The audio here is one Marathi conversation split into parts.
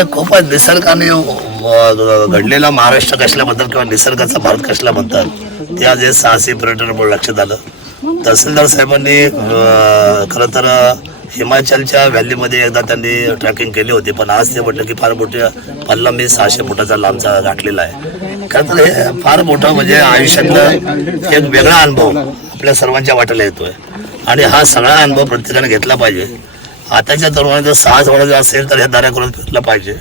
नाही खूपच निसर्गाने घडलेला महाराष्ट्र कसल्याबद्दल किंवा निसर्गाचा भारत कसला म्हणतात ते आज हे साहसी पर्यटनामुळे लक्षात आलं. तहसीलदार साहेबांनी खरं तर हिमाचलच्या व्हॅलीमध्ये एकदा त्यांनी ट्रॅकिंग केली होती पण आज ते म्हटलं की फार मोठ्या पल्ला मी सहाशे फुटाचा लांबचा गाठलेला आहे. खरं तर हे फार मोठं म्हणजे आयुष्यातलं एक वेगळा अनुभव आपल्या सर्वांच्या वाट्याला येतोय. आणि हा सगळा अनुभव प्रत्येकाने घेतला पाहिजे. आताच्या तरुणाने जर साहस होण्याचं असेल तर ह्या दऱ्या करून फिरलं पाहिजे.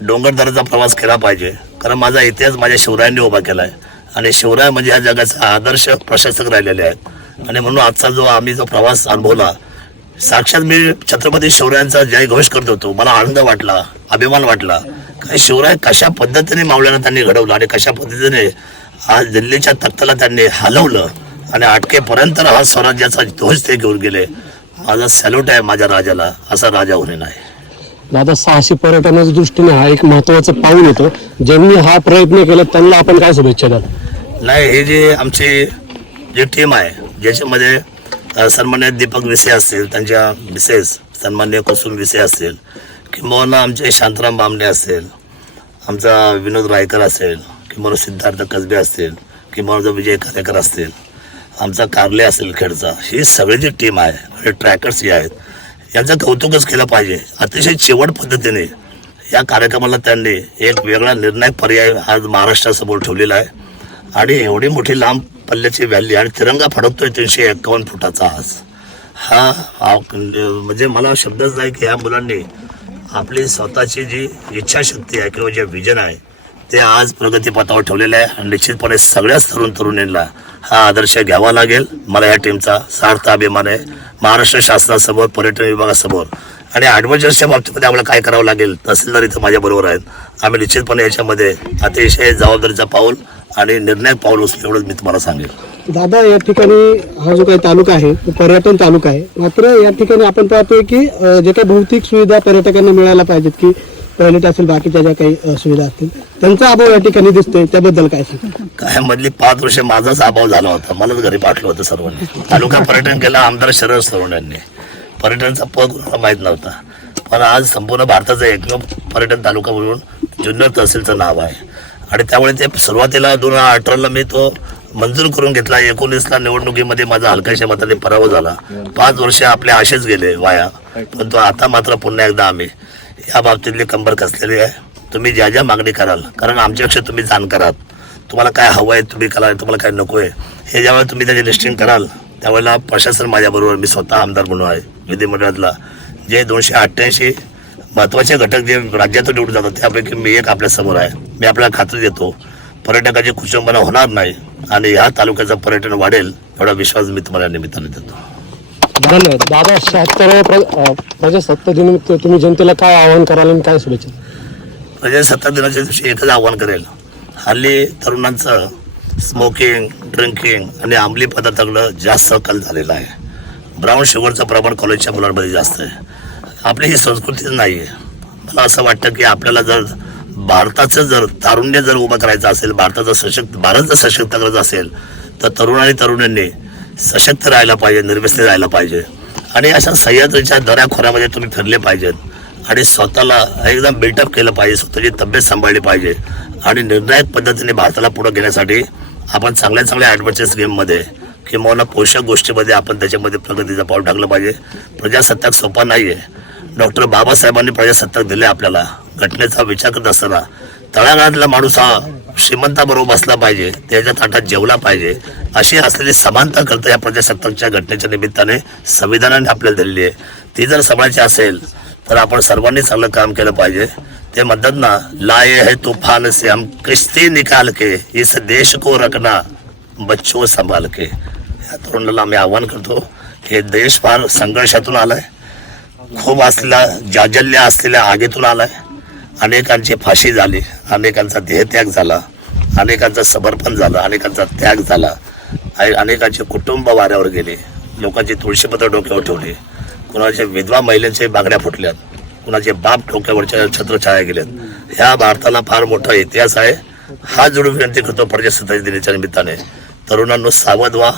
डोंगरदऱ्याचा प्रवास केला पाहिजे. कारण माझा इतिहास माझ्या शिवरायांनी उभा केला आहे आणि शिवराय म्हणजे ह्या जगाचा आदर्श प्रशासक राहिलेले आहेत. आणि म्हणून आजचा जो आम्ही जो प्रवास अनुभवला साक्षात मी छत्रपती शिवरायांचा जय घोष करत होतो. मला आनंद वाटला अभिमान वाटला. काही शिवराय कशा पद्धतीने मावळ्यांना त्यांनी घडवलं आणि कशा पद्धतीने आज दिल्लीच्या तख्ताला त्यांनी हलवलं आणि अटकेपर्यंत हा स्वराज्याचा ध्वज ते घेऊन गेले. माझा सॅल्यूट आहे माझ्या राजाला. असा राजा होणे नाही दादा साहसी पर्यटनाच्या दृष्टीने हा एक महत्वाचं पाऊल येतो. ज्यांनी हा प्रयत्न केला त्यांना आपण काय शुभेच्छा द्याल? नाही हे जे आमची जी टीम आहे ज्याच्यामध्ये अ, सन्मान्य दीपक विसे असतील त्यांच्या मिसेस सन्मान्य कुसुम विसे असतील किंवा आमचे शांताराम बामणे असेल आमचा विनोद रायकर असेल किंवा सिद्धार्थ कसबे असतील किंवा जो विजय कारेकर असतील आमचा कारले असेल खेडचा. ही सगळी जी टीम आहे आणि ट्रॅकर्स ही आहेत यांचं कौतुकच केलं पाहिजे. अतिशय चिवट पद्धतीने या कार्यक्रमाला त्यांनी एक वेगळा निर्णायक पर्याय आज महाराष्ट्रासमोर ठेवलेला आहे. आणि एवढी मोठी लांब पल्ल्याची व्हॅली आणि तिरंगा फडकतोय तीनशे एक्कावन्न फुटाचा आज. हा हा म्हणजे मला शब्दच नाही की ह्या मुलांनी आपली स्वतःची जी इच्छाशक्ती आहे किंवा जे विजन आहे ते आज प्रगतीपथावर ठेवलेलं आहे. आणि निश्चितपणे सगळ्याच तरुण तरुणींना हा आदर्श घ्यावा लागेल. मला या टीमचा सार्थ अभिमान आहे. महाराष्ट्र शासनासमोर पर्यटन विभागासमोर आणि ॲडव्हेंचरच्या बाबतीमध्ये आम्हाला काय करावं लागेल तहसीलदार इथं माझ्याबरोबर आहेत. आम्ही निश्चितपणे याच्यामध्ये अतिशय जबाबदारीचा पाऊल आणि निर्णायक पाऊल उचलू एवढंच मी तुम्हाला सांगेल. दादा या ठिकाणी हा जो काही तालुका आहे तो पर्यटन तालुका आहे. मात्र या ठिकाणी आपण पाहतोय की जे काही भौतिक सुविधा पर्यटकांना मिळायला पाहिजेत की टॉयलेट असेल बाकीच्या ज्या काही सुविधा असतील त्यांचा अभाव या ठिकाणी दिसतोय. त्याबद्दल काय सांगा काय मधली पाच वर्ष माझाच अभाव झाला होता. मलाच घरी पाठलं होतं सर्वांनी. तालुका पर्यटन केला आमदार शरद सोनवणे पर्यटनचा पद कोणाला माहीत नव्हता. पण आज संपूर्ण भारताचा एकमेव पर्यटन तालुका म्हणून जुन्नर तहसीलचं नाव आहे. आणि त्यामुळे ते सुरुवातीला दोन हजार अठराला मी तो मंजूर करून घेतला. एकोणीसला निवडणुकीमध्ये माझा हलकाशा मताने पराभव झाला. पाच वर्ष आपले आशेच गेले वाया. पण तो आता मात्र पुन्हा एकदा आम्ही या बाबतीतली कंबर कसलेली आहे तुम्ही ज्या ज्या मागणी कराल. कारण आमच्यापेक्षा तुम्ही जाणकार आहात. तुम्हाला काय हवं आहे तुम्ही करा तुम्हाला काय नको आहे हे ज्यावेळेला तुम्ही त्याची लिस्टिंग कराल त्यावेळेला प्रशासन माझ्याबरोबर मी स्वतः आमदार म्हणून आहे विधिमंडळातला. जे दोनशे अठ्ठ्याऐंशी महत्त्वाचे घटक जे राज्यातून निवडून जातात त्यापैकी मी एक आपल्यासमोर आहे. मी आपल्याला खात्री देतो पर्यटकाची कुचंबना होणार नाही आणि ह्या तालुक्याचं पर्यटन वाढेल एवढा विश्वास मी तुम्हाला निमित्ताने देतो. धन्यवाद. दादा शहात्तर प्रजासत्ताक दिनानिमित्त तुम्ही जनतेला काय आवाहन कराल आणि काय शुभेच्छा? प्रजासत्ताक दिनाच्या दिवशी एकच आव्हान करेल. हल्ली तरुणांचं स्मोकिंग ड्रिंकिंग आणि अंमली पदार्थाकडं जास्त कल झालेला आहे. ब्राऊन शुगरचं प्रमाण कॉलेजच्या मुलांमध्ये जास्त आहे. आपली ही संस्कृतीच नाही आहे मला असं वाटतं की आपल्याला जर भारताचं जर तारुण्य जर उभं करायचं असेल भारताचं सशक्त भारत जर सशक्त करायचं असेल तर तरुण आणि तरुणींनी सशक्त राहायला पाहिजे निर्व्यसनी राहायला पाहिजे. आणि अशा सह्याद्रीच्या दऱ्याखोऱ्यामध्ये तुम्ही फिरले पाहिजेत. आणि स्वतःला एकदम बिल्टअप केलं पाहिजे स्वतःची तब्येत सांभाळली पाहिजे. आणि निर्णायक पद्धतीने भारताला पुढे घेण्यासाठी आपण चांगल्या चांगल्या ॲडव्हेंचर्स गेममध्ये किंवा पोषक गोष्टीमध्ये आपण त्याच्यामध्ये प्रगतीचं पाऊल टाकलं पाहिजे. प्रजासत्ताक सोपा नाही आहे डॉक्टर बाबासाहेबांनी प्रजासत्ताक दिले आपल्याला. घटनेचा विचार करत असताना तळागाळातला माणूस हा श्रीमंताबरोबर बसला पाहिजे त्याच्या ताटात जेवला पाहिजे अशी असलेली समानता करता या प्रजासत्ताकच्या घटनेच्या निमित्ताने संविधानाने आपल्याला दिलेली आहे. ती जर सांभाळायची असेल तर आपण सर्वांनी चांगलं काम केलं पाहिजे. ते म्हणतात ना लाए है तूफान से हम किस्ती निकाल के इस देश को रखना बच्चों संभाल के. या तरुणाला आम्ही आव्हान करतो हे देश फार संघर्षातून आलाय. खूप असलेला जाजल्य असलेल्या आगीतून आलाय. अनेकांची फाशी झाली अनेकांचा देहत्याग झाला अनेकांचं समर्पण झालं अनेकांचा त्याग झाला. आणि अनेकांचे कुटुंब वाऱ्यावर गेले लोकांची तुळशीपत्र डोक्यावर ठेवली. कुणाच्या विधवा महिलांचे बागड्या फुटल्यात कुणाचे बाप डोक्यावरच्या छत्रछाया गेल्यात ह्या भारताला फार मोठा इतिहास आहे. हा जोडून विनंती करतो प्रजासत्ताक दिनाच्या निमित्ताने. तरुणांनो सावध व्हा.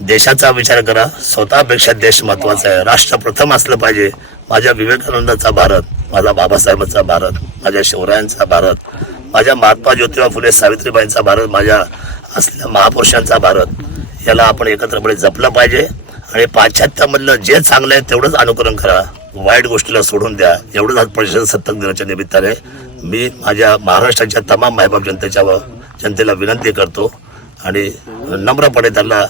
देशाचा विचार करा. स्वतःपेक्षा देश महत्त्वाचा आहे. राष्ट्र प्रथम असलं पाहिजे. माझ्या विवेकानंदाचा भारत. माझा बाबासाहेबांचा भारत माझ्या शिवरायांचा भारत माझ्या महात्मा ज्योतिबा फुले सावित्रीबाईंचा भारत माझ्या असलेल्या महापुरुषांचा भारत. याला आपण एकत्रपणे जपलं पाहिजे आणि पाश्चात्यामधलं जे चांगलं आहे तेवढंच अनुकरण करा. वाईट गोष्टीला सोडून द्या. एवढंच आज सत्तक दिनाच्या निमित्ताने मी माझ्या महाराष्ट्राच्या तमाम मायबाप जनतेच्या व- जनतेला विनंती करतो आणि नम्रपणे त्यांना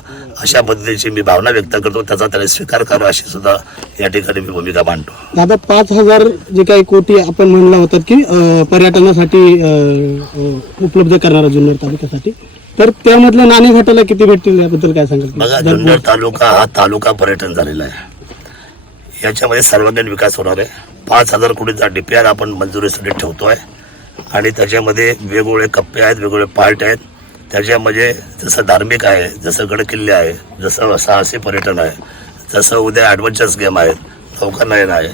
अशा पद्धतीची मी भावना व्यक्त करतो. त्याचा त्याने स्वीकार करा अशी सुद्धा या ठिकाणी मी भूमिका मांडतो. दादा पाच हजार जे काही कोटी आपण म्हणला होता की पर्यटनासाठी उपलब्ध करणारा जुन्नर तालुक्यासाठी. तर त्यामधलं नाणे घाटाला किती भेटतील याबद्दल काय बघा सांगाल जुन्नर तालुका हा तालुका पर्यटन झालेला आहे. याच्यामध्ये सर्वांगीण विकास होणार आहे. पाच हजार कोटीचा डीपीआर आपण मंजुरीसाठी ठेवतोय. आणि त्याच्यामध्ये वेगवेगळे कप्पे आहेत वेगवेगळे पार्ट आहेत. त्याच्यामध्ये जसं धार्मिक आहे जसं गडकिल्ले आहे जसं साहसी पर्यटन आहे जसं उद्या ॲडव्हेंचर्स गेम आहेत नौकानयन आहे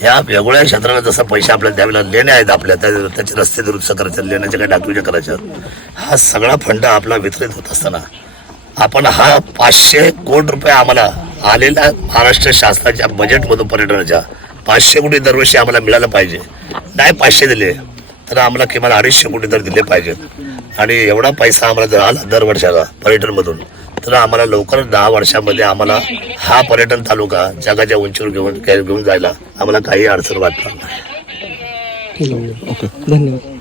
ह्या वेगवेगळ्या क्षेत्राला जसं पैसे आपल्याला द्यावेला लेण्या आहेत आपल्या त्या त्याचे रस्ते दुरुस्त करायचे लेण्याच्या काही डाकविच्या करायच्या हा सगळा फंड आपला वितरित होत असताना आपण हा पाचशे कोटी रुपये आम्हाला आलेल्या महाराष्ट्र शासनाच्या बजेटमधून पर्यटनाच्या पाचशे कोटी दरवर्षी आम्हाला मिळालं पाहिजे. नाही पाचशे दिले तर आम्हाला किमान अडीचशे कोटी तर दिले पाहिजेत आणि एवढा पैसा आम्हाला जर आला दर वर्षाला पर्यटनमधून तर आम्हाला लवकरच दहा वर्षामध्ये आम्हाला हा पर्यटन तालुका जगाच्या उंचीवर घेऊन घेऊन जायला आम्हाला काही अडचण वाटणार नाही. धन्यवाद.